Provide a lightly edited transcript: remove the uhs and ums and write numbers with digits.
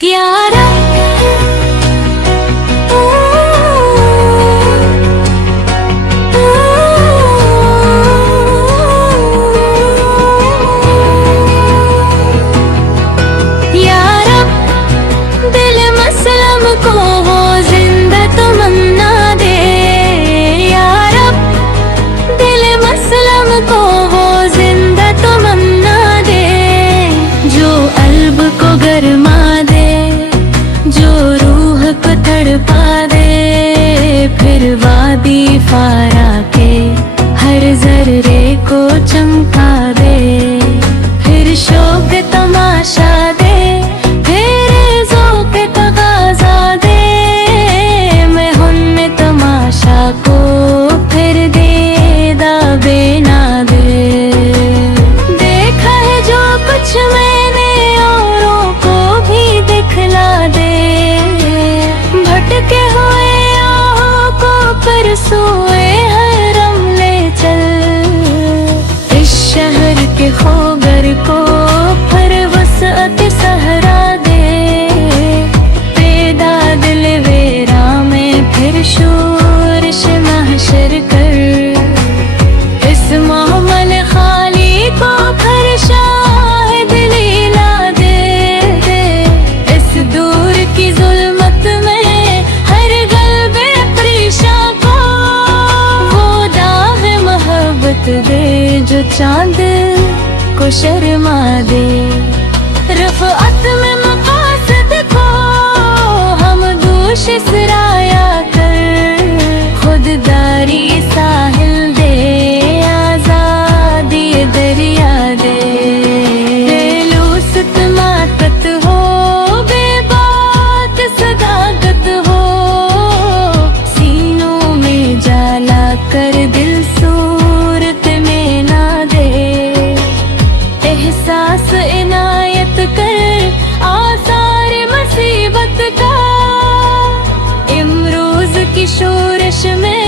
यारा यारा दिल मसलम को वो जिंदा तमन्ना दे। यारा दिल मसलम को वो जिंदा तमन्ना दे, जो अल्ब को गरमा दे, जो रूह को तड़पा दे। फिर वादी फारा के हर जर्रे को चमका दे, फिर शौक तमाशा दे, फिर ज़ौक़ तगाज़ा दे। मैं हुन्ने तमाशा को फिर दे दाबे ना दे। देखा है जो कुछ मैंने औरों को भी दिखला दे, भटके हुए आहों को पर सोए हरम ले चल। इस शहर के खोगर को फिर वसअत सहरा दे, पैदा दिल वेरा में फिर शोरश महशर कर। इस मोहम्मल खाली को फिर शाहिद लीला दे, इस दूर की जुल्मत में हर गल्बे परेशां को वो दाग मोहब्बत दे, जो चांद को शर्मा दे। रफ़अत में मक़ासद को हम दोष सराया कर, खुददारी साहिल दे, आज़ादी दरिया दे। लूसत मातत हो, बेबाक सदाकत हो, सीनों में जाला कर दिल सूरत में ना दे। एहसास इनायत कर आसार मुसीबत का, इमरोज की शोरश में